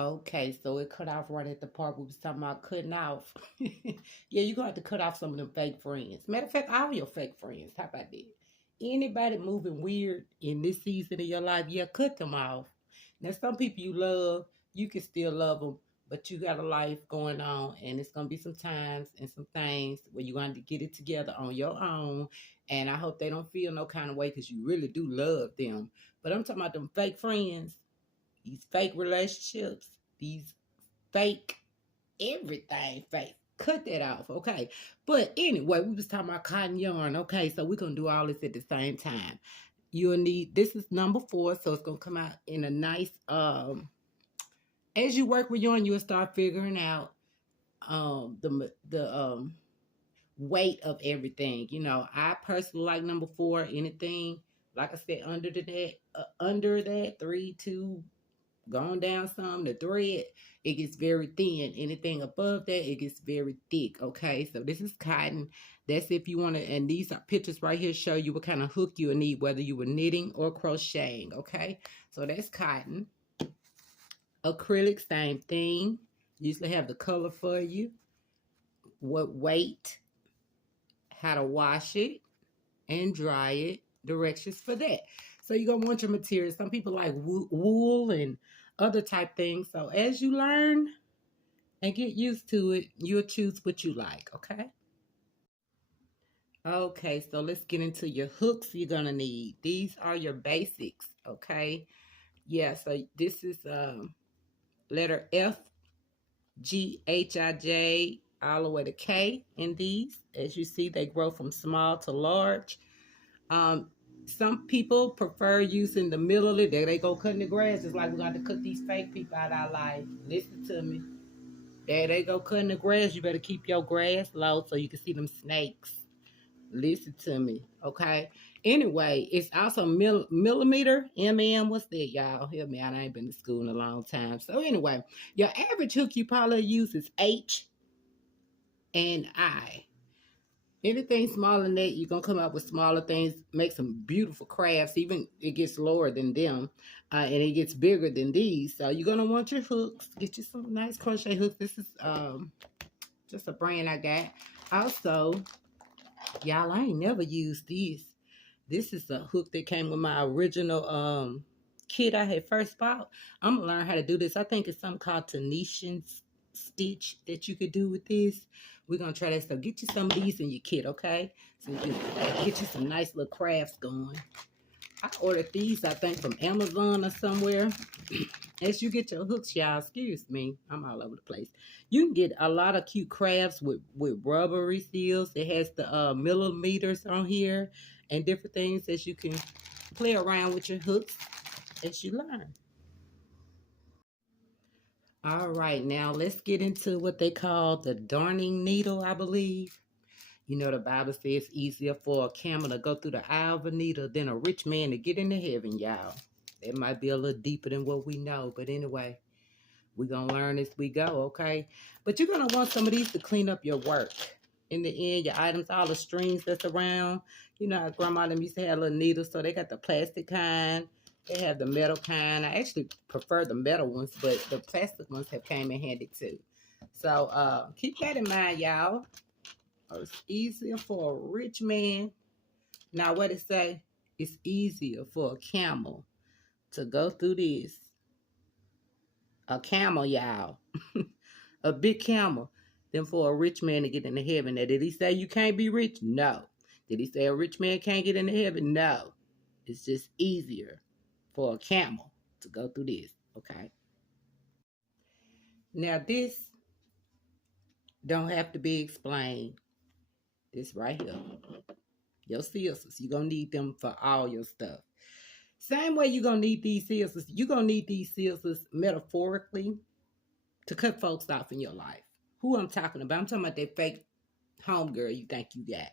Okay, so it cut off right at the part we was talking about cutting off. Yeah, you're gonna have to cut off some of them fake friends. Matter of fact, all your fake friends. How about that? Anybody moving weird in this season of your life, yeah, cut them off. Now, some people you love, you can still love them, but you got a life going on, and it's gonna be some times and some things where you're going to get it together on your own. And I hope they don't feel no kind of way because you really do love them. But I'm talking about them fake friends, these fake relationships, these fake everything fake. Cut that off, okay? But anyway, we was talking about cotton yarn, okay? So we're gonna do all this at the same time. You'll need this is number 4, so it's gonna come out in a nice as you work with yarn, you'll start figuring out the weight of everything. You know, I personally like number 4, anything like I said under that 3, 2, going down some, the thread, it gets very thin. Anything above that, it gets very thick. Okay, so this is cotton. That's if you want to, and these are pictures right here show you what kind of hook you'll need, whether you were knitting or crocheting. Okay, so that's cotton. Acrylic, same thing. Usually have the color for you, what weight, how to wash it and dry it, directions for that. So you're gonna want your materials. Some people like wool and other type things. So as you learn and get used to it, you'll choose what you like, okay? Okay, so let's get into your hooks you're gonna need. These are your basics, okay? Yeah, so this is letter F, G, H, I, J, all the way to K in these. As you see, they grow from small to large. Um, some people prefer using the middle of it. There they go cutting the grass. It's like we got to cut these fake people out of our life. Listen to me. There they go cutting the grass. You better keep your grass low so you can see them snakes. Listen to me, okay? Anyway, it's also millimeter, mm. What's that, y'all? Help me out. I ain't been to school in a long time. So anyway, your average hook you probably use is H and I. Anything smaller than that, you're gonna come up with smaller things, make some beautiful crafts. Even it gets lower than them, and it gets bigger than these. So you're gonna want your hooks. Get you some nice crochet hooks. This is just a brand I got. Also, y'all, I ain't never used these. This is a hook that came with my original kit I had first bought. I'm gonna learn how to do this. I think it's something called Tunisian stitch that you could do with this. We're gonna try that. So get you some of these in your kit, okay? So you can get you some nice little crafts going. I ordered these, I think, from Amazon or somewhere. As you get your hooks, y'all, excuse me, I'm all over the place. You can get a lot of cute crafts with rubbery seals. It has the millimeters on here and different things that you can play around with your hooks as you learn. All right, now let's get into what they call the darning needle, I believe. You know, the Bible says it's easier for a camel to go through the eye of a needle than a rich man to get into heaven, y'all. It might be a little deeper than what we know, but anyway, we're going to learn as we go, okay? But you're going to want some of these to clean up your work. In the end, your items, all the strings that's around. You know how grandma them used to have little needles, so they got the plastic kind. They have the metal kind. I actually prefer the metal ones, but the plastic ones have came in handy too. So keep that in mind, y'all. It's easier for a rich man. Now, what it say? It's easier for a camel to go through this. A camel, y'all. A big camel than for a rich man to get into heaven. Now, did he say you can't be rich? No. Did he say a rich man can't get into heaven? No. It's just easier for a camel to go through this, okay? Now, this don't have to be explained. This right here. Your scissors. You're going to need them for all your stuff. Same way you're going to need these scissors. You're going to need these scissors metaphorically to cut folks off in your life. Who I'm talking about? I'm talking about that fake homegirl you think you got.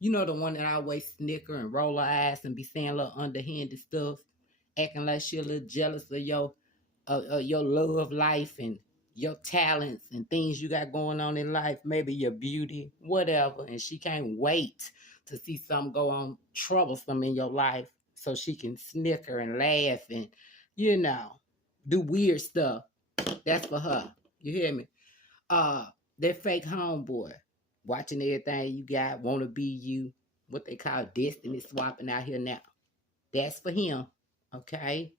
You know, the one that always snicker and roll her eyes and be saying a little underhanded stuff, acting like she a little jealous of your love life and your talents and things you got going on in life, maybe your beauty, whatever, and she can't wait to see something go on troublesome in your life so she can snicker and laugh and, you know, do weird stuff. That's for her. You hear me? That fake homeboy watching everything you got, want to be you, what they call destiny swapping out here now. That's for him. Okay?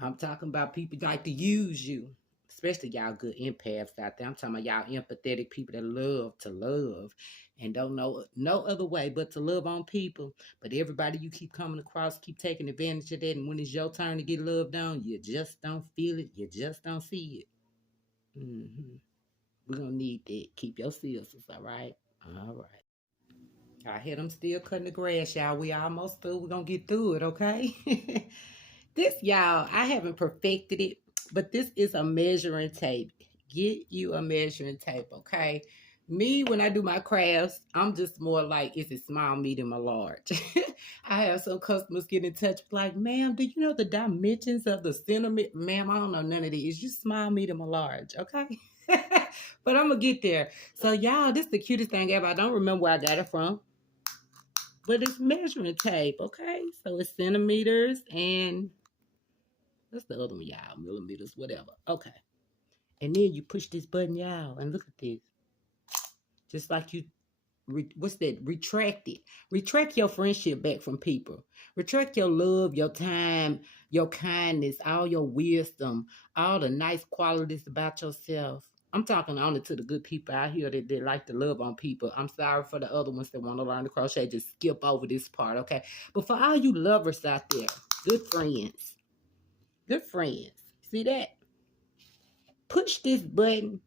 I'm talking about people like to use you, especially y'all good empaths out there. I'm talking about y'all empathetic people that love to love and don't know no other way but to love on people. But everybody you keep coming across, keep taking advantage of that. And when it's your turn to get loved on, you just don't feel it. You just don't see it. We're going to need that. Keep your scissors, all right? All right. I hear them still cutting the grass, y'all. We almost through. We're going to get through it, okay? This, y'all, I haven't perfected it, but this is a measuring tape. Get you a measuring tape, okay? Me, when I do my crafts, I'm just more like, is it small, medium, or large? I have some customers get in touch like, ma'am, do you know the dimensions of the centimeter? Ma'am, I don't know none of these. You small, medium, or large, okay? But I'm going to get there. So, y'all, this is the cutest thing ever. I don't remember where I got it from, but it's measuring tape, okay? So it's centimeters and that's the other one, y'all. Millimeters, whatever. Okay. And then you push this button, y'all, and look at this. Just like you, what's that? Retract it. Retract your friendship back from people. Retract your love, your time, your kindness, all your wisdom, all the nice qualities about yourself. I'm talking only to the good people out here that like to love on people. I'm sorry for the other ones that want to learn to crochet. Just skip over this part, okay? But for all you lovers out there, good friends, see that? Push this button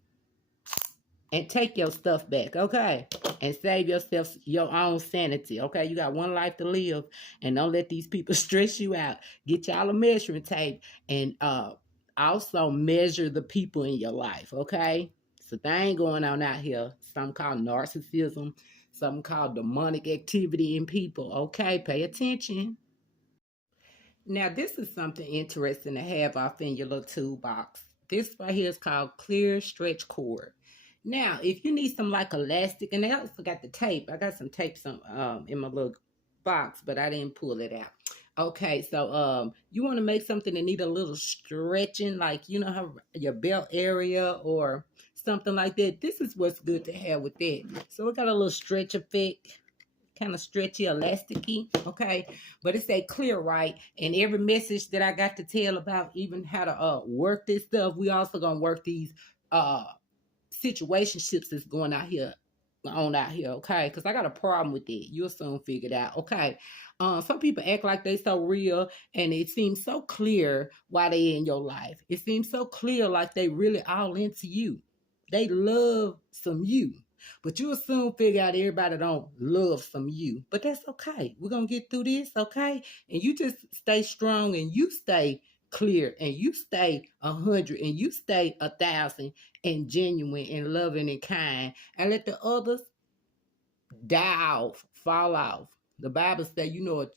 and take your stuff back, okay? And save yourself your own sanity, okay? You got one life to live, and don't let these people stress you out. Get y'all a measuring tape and also measure the people in your life, okay? So thing going on out here, something called narcissism, something called demonic activity in people, okay? Pay attention. Now, this is something interesting to have off in your little toolbox. This right here is called clear stretch cord. Now, if you need some like elastic, and I also got the tape. I got some tape in my little box, but I didn't pull it out. Okay, so you want to make something that need a little stretching, like you know how your belt area or something like that. This is what's good to have with that. So we got a little stretch effect, kind of stretchy, elasticy, okay? But it's that clear, right? And every message that I got to tell about even how to work this stuff, we also gonna work these situationships that's going out here okay? Because I got a problem with it. You'll soon figure it out, okay? Some people act like they so real, and it seems so clear why they in your life. It seems so clear, like they really all into you. They love some you. But you'll soon figure out everybody don't love some you. But that's okay. We're gonna get through this, okay? And you just stay strong and you stay clear and you stay 100 and you stay 1,000 and genuine and loving and kind, and let the others die off, fall off. The Bible says, you know, a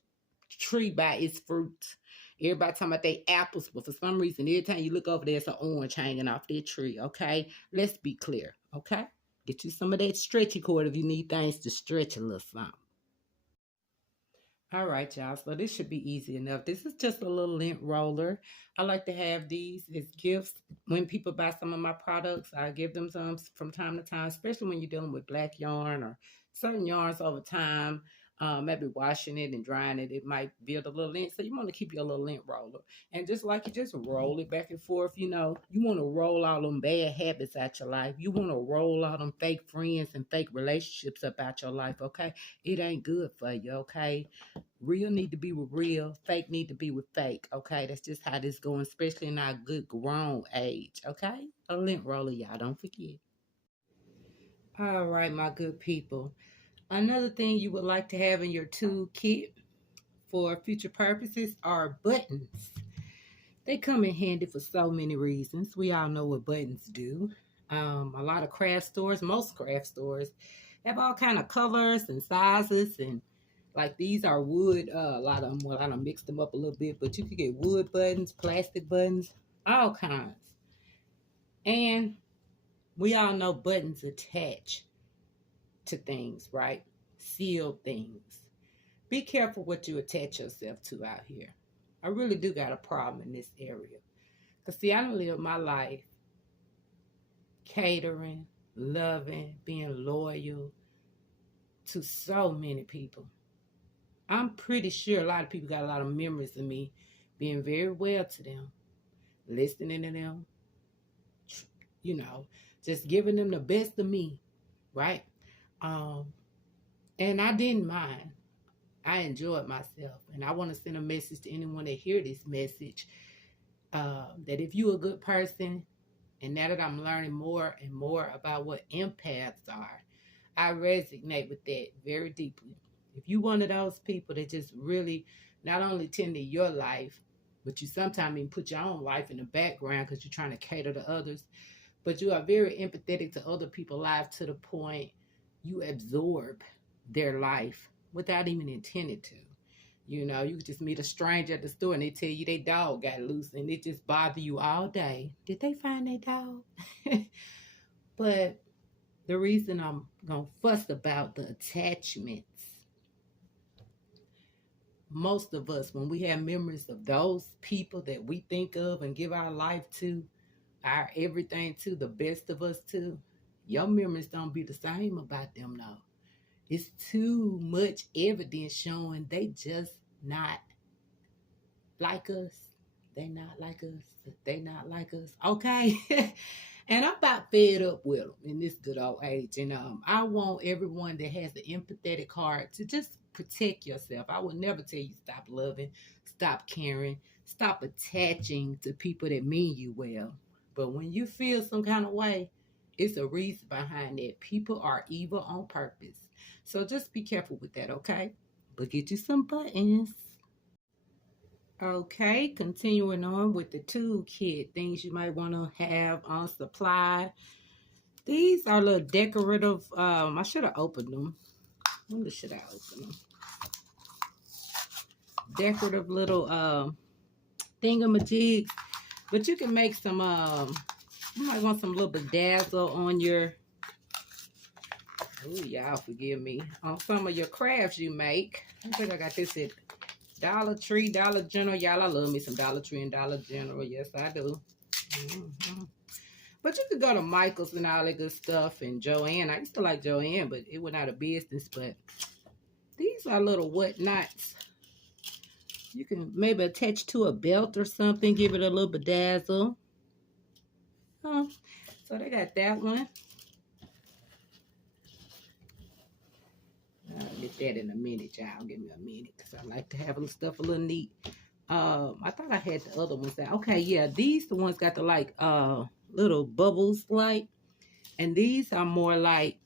tree by its fruit. Everybody talking about they apples, but for some reason, every time you look over there, it's an orange hanging off their tree, okay? Let's be clear, okay? Get you some of that stretchy cord if you need things to stretch a little something. All right, y'all. So this should be easy enough. This is just a little lint roller. I like to have these as gifts. When people buy some of my products, I give them some from time to time, especially when you're dealing with black yarn or certain yarns over time. Maybe washing it and drying it, it might build a little lint. So you want to keep your little lint roller. And just like you just roll it back and forth, you know, you want to roll all them bad habits out your life. You want to roll all them fake friends and fake relationships up out your life, okay? It ain't good for you, okay? Real need to be with real. Fake need to be with fake. Okay, that's just how this going, especially in our good grown age. Okay, a lint roller, y'all. Don't forget. All right, my good people. Another thing you would like to have in your toolkit for future purposes are buttons. They come in handy for so many reasons. We all know what buttons do. A lot of craft stores, most craft stores, have all kind of colors and sizes, and like these are wood. A lot of them, well, I done mixed them up a little bit, but you could get wood buttons, plastic buttons, all kinds. And we all know buttons attach to things, right? Seal things. Be careful what you attach yourself to out here. I really do got a problem in this area. Because, see, I don't live my life catering, loving, being loyal to so many people. I'm pretty sure a lot of people got a lot of memories of me being very well to them, listening to them, you know, just giving them the best of me, right? Um, and I didn't mind. I enjoyed myself, and I want to send a message to anyone that hear this message that if you're a good person, and now that I'm learning more and more about what empaths are, I resonate with that very deeply. If you one of those people that just really not only tend to your life, but you sometimes even put your own life in the background because you're trying to cater to others, but you are very empathetic to other people's lives to the point you absorb their life without even intending to. You know, you could just meet a stranger at the store and they tell you their dog got loose and it just bother you all day. Did they find their dog? But the reason I'm going to fuss about the attachments, most of us, when we have memories of those people that we think of and give our life to, our everything to, the best of us to, your memories don't be the same about them now. It's too much evidence showing they just not like us. They not like us. They not like us. Okay. And I'm about fed up with them in this good old age. And I want everyone that has an empathetic heart to just protect yourself. I would never tell you stop loving, stop caring, stop attaching to people that mean you well. But when you feel some kind of way, it's a reason behind that. People are evil on purpose. So just be careful with that, okay? But get you some buttons. Okay, continuing on with the toolkit, things you might want to have on supply. These are little decorative, I should have opened them. When should I open them? Decorative little thingamajigs. But you can make some, you might want some little bedazzle on your, oh, y'all forgive me, on some of your crafts you make. I think I got this at Dollar Tree, Dollar General. Y'all, I love me some Dollar Tree and Dollar General. Yes, I do. But you could go to Michael's and all that good stuff and Joann. I used to like Joann, but it went out of business. But these are little whatnots. You can maybe attach to a belt or something. Give it a little bedazzle. So they got that one. I'll get that in a minute, y'all. Give me a minute because I like to have stuff a little neat. I thought I had the other ones out. Okay, yeah, these the ones got the like little bubbles like, and these are more like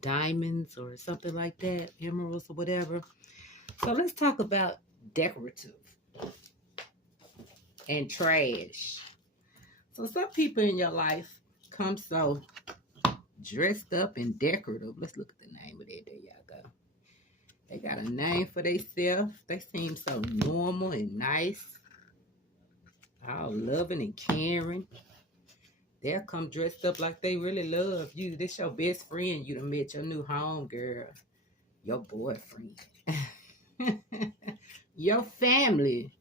diamonds or something like that, emeralds or whatever. So let's talk about decorative and trash. So some people in your life come so dressed up and decorative. Let's look at the name of that. There y'all go. They got a name for themselves. They seem so normal and nice. All loving and caring. They'll come dressed up like they really love you. This your best friend you done met, your new home girl, your boyfriend, your family.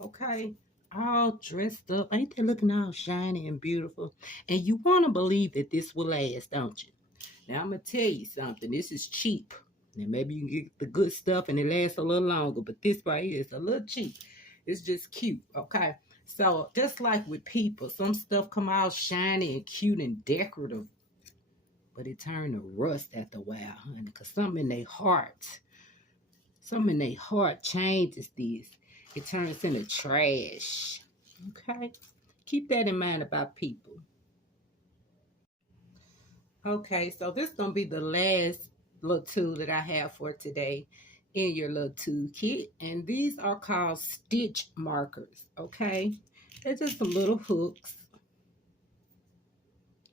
Okay? All dressed up. Ain't they looking all shiny and beautiful? And you want to believe that this will last, don't you? Now, I'm going to tell you something. This is cheap. Now, maybe you can get the good stuff and it lasts a little longer. But this right here is a little cheap. It's just cute, okay? So, just like with people, some stuff come out shiny and cute and decorative. But it turn to rust after a while, honey. Because something in their heart changes this. It turns into trash. Okay? Keep that in mind about people. Okay, so this is going to be the last little tool that I have for today in your little toolkit. And these are called stitch markers, okay? They're just some little hooks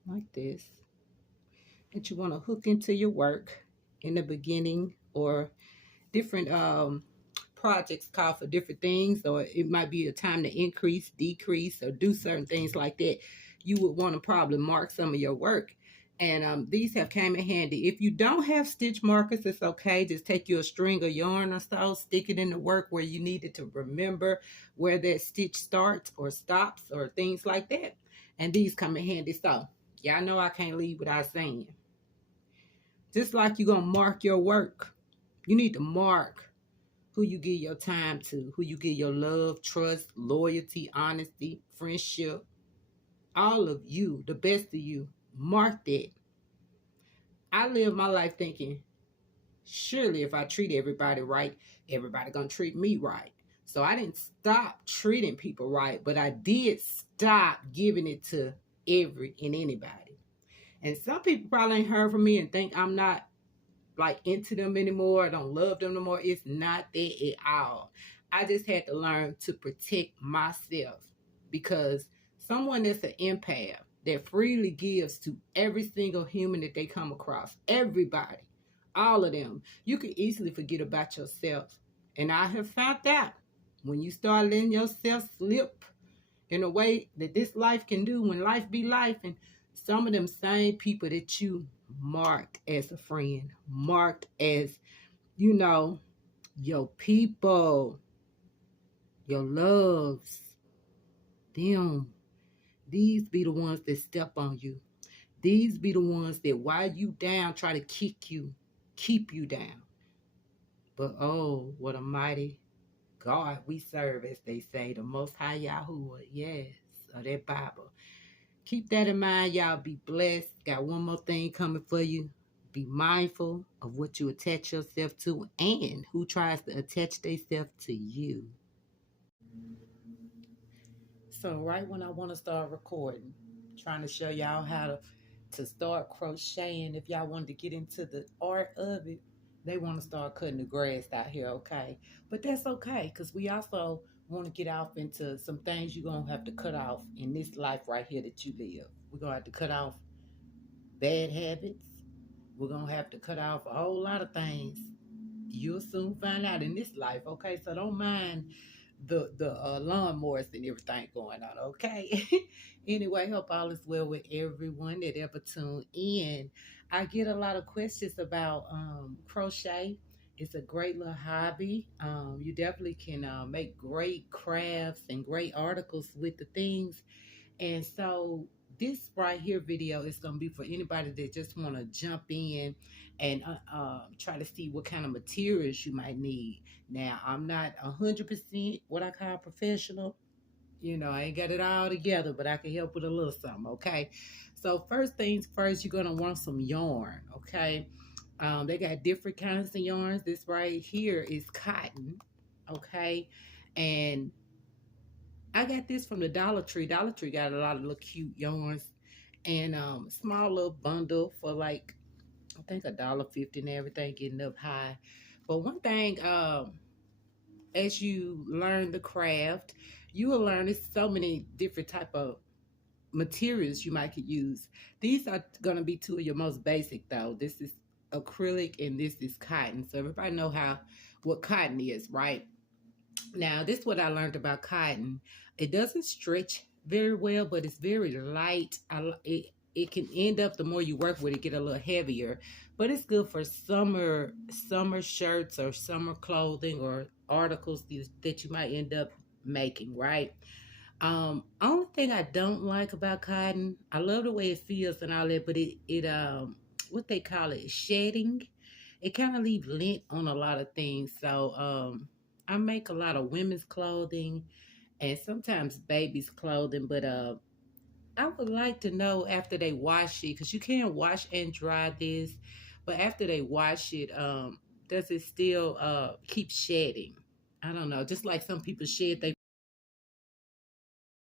like this that you want to hook into your work in the beginning, or different projects call for different things, or it might be a time to increase, decrease, or do certain things like that. You would want to probably mark some of your work And these have came in handy. If you don't have stitch markers, it's okay. Just take you a string of yarn or so, stick it in the work where you needed to remember where that stitch starts or stops or things like that. And these come in handy. So y'all know I can't leave without saying, just like you're gonna mark your work, you need to mark who you give your time to, who you give your love, trust, loyalty, honesty, friendship, all of you, the best of you. Mark that. I live my life thinking, surely if I treat everybody right, everybody gonna treat me right. So I didn't stop treating people right, but I did stop giving it to every and anybody. And some people probably ain't heard from me and think I'm not like into them anymore. I don't love them no more. It's not that at all. I just had to learn to protect myself, because someone that's an empath that freely gives to every single human that they come across, everybody, all of them, you can easily forget about yourself. And I have found out when you start letting yourself slip in a way that this life can do, when life be life, and some of them same people that you marked as a friend, marked as, you know, your people, your loves, them, these be the ones that step on you. These be the ones that while you down try to kick you, keep you down. But oh, what a mighty God we serve, as they say, the Most High Yahuwah, yes, of that Bible. Keep that in mind, y'all. Be blessed. Got one more thing coming for you. Be mindful of what you attach yourself to and who tries to attach themselves to you. So right when I want to start recording, trying to show y'all how to start crocheting. If y'all wanted to get into the art of it, they want to start cutting the grass out here, okay? But that's okay, because we also want to get off into some things you're going to have to cut off in this life right here that you live. We're going to have to cut off bad habits. We're going to have to cut off a whole lot of things. You'll soon find out in this life, okay? So don't mind the lawnmowers and everything going on, okay? Anyway, hope all is well with everyone that ever tuned in. I get a lot of questions about crochet. It's a great little hobby. You definitely can make great crafts and great articles with the things. And so this right here video is going to be for anybody that just want to jump in and try to see what kind of materials you might need. Now, I'm not 100% what I call professional. You know, I ain't got it all together, but I can help with a little something, okay? So first things first, you're going to want some yarn, okay? They got different kinds of yarns. This right here is cotton, okay? And I got this from the Dollar Tree. Dollar Tree got a lot of little cute yarns, and small little bundle for like, I think $1.50 and everything, getting up high. But one thing, as you learn the craft, you will learn there's so many different type of materials you might could use. These are going to be two of your most basic though. This is acrylic and this is cotton. So everybody know what cotton is, right? Now, this is what I learned about cotton. It doesn't stretch very well, but it's very light. It can end up, the more you work with it, get a little heavier. But it's good for summer shirts or summer clothing or articles that you might end up making, right? Only thing I don't like about cotton, I love the way it feels and all that, but it what they call it, shedding. It kind of leaves lint on a lot of things. So I make a lot of women's clothing and sometimes babies' clothing, but I would like to know after they wash it, because you can't wash and dry this, but after they wash it, does it still keep shedding? I don't know. Just like some people shed their